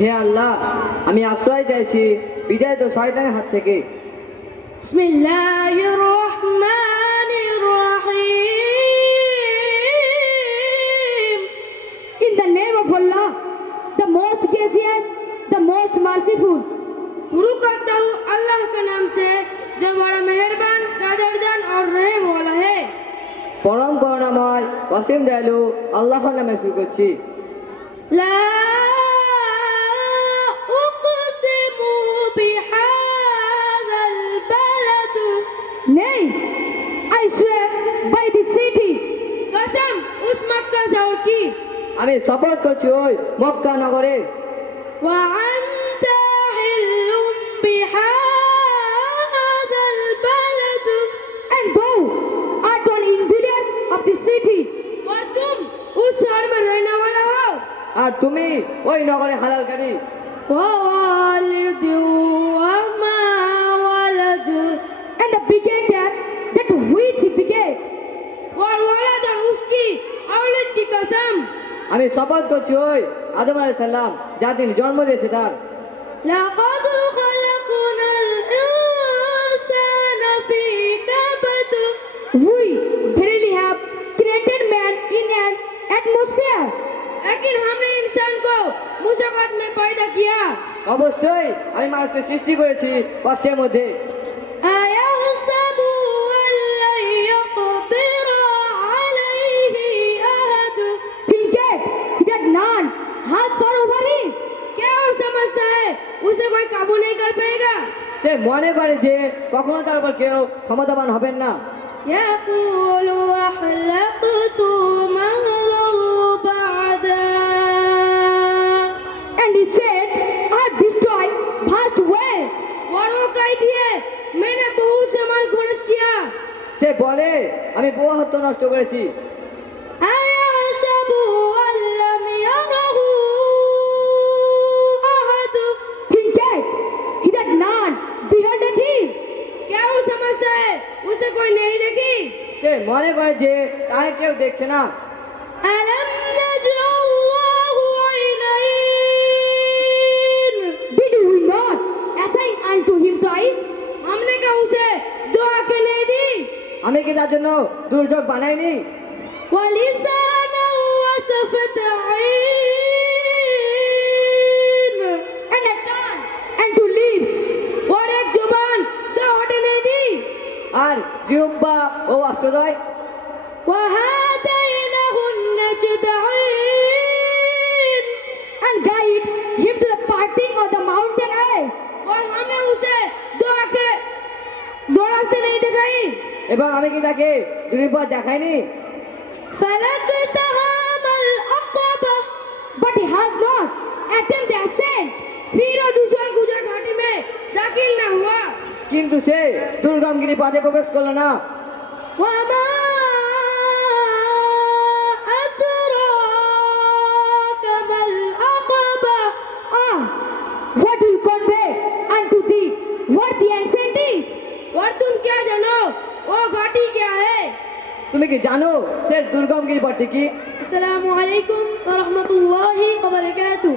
হে আল্লাহ, আমি আশ্রয় চাইছি বিজয়িত শয়তানের হাত থেকে। বিসমিল্লাহির রহমানির রহিম। In the name of Allah, the most gracious, the most merciful. शुरू करता हूँ अल्लाह के नाम से जो बड़ा मेहरबान, कादरदान और रहम वाला है। পরম করুণাময় অসীম দয়ালু আল্লাহর নামে শুরু করছি। لا أقسم بهذا البلد। Nay, I swear by the city. कसम उस मक्का शहर की। আমি শপথ করছি ওই মক্কা নগরে। وأنت حل بهذا البلد। And thou art an inhabitant of the city. और तुम उस शहर में रहने वाला हो। আর তুমি ওই নগরে হালালকারী। ووالد وما ولد। And the begetter that which he begat. और वलद और उसकी औलाद की कसम। আমি শপথ করছি ওই আদম আলাইহিস সালাম যার তিনি জন্ম দিয়েছে তার। لقد خلقنا الإنسان في كبد। We verily have created man in an atmosphere. लेकिन हमने इंसान को मुशक्कत में पैदा किया। অবশ্যই আমি মানুষকে সৃষ্টি করেছি কষ্টের মধ্যে। أيحسب أن لن يقدر عليه أحد। Thinketh that none has power over him. क्या वो समझता है उसे कोई काबू नहीं कर पाएगा। সে মনে করে যে কখনো তার উপর কেউ ক্ষমতাবান হবেন না। يقول أحلقت مالا بعدا। And he said, I destroyed vast wealth. और वो कहती है मैंने बहुत से माल खर्च किया। সে বলে আমি বহু হত্য নষ্ট করেছি। أيحسب أن لم يره أحد। Thinketh that none beholdeth him. क्या वो समझता है उसे कोई नहीं देखी। সে মনে করে যে তাকে কেউ দেখছে না। ألم نجعل الله عينين। Did we not assign unto him twice? हमने क्या उसे दो आंखें नहीं दी। আমি কি তার জন্য দুর্যোগ বানাইনি? ولسانا وشفتين। And a tongue and two lips. और एक जुबान दो होठें नहीं दी। আর জিহ্বা ও অষ্টদয়। وهديناه النجدين। And guide him to the parting of the mountain ice. और हमने उसे दो आंखें दो रास्ते नहीं दिखाई। এবং আমি কি তাকে দুর্পথ দেখাইনি? فلقتهم العقبة। But he has not attempted the ascent. फिर वो दूसरा गुजर घाटी में दाखिल न हुआ। কিন্তু সে দুর্গমগিরি পথে প্রবেশ করলো না। وما أدراك ما العقبة। Ah, what will convey unto thee what the ascent is? और तुम क्या जानो वो घाटी क्या है। তুমি কি জানো সে দুর্গমগিরি পথটি কি? अस्सलामु अलैकुम व रहमतुल्लाहि व बरकातुहू।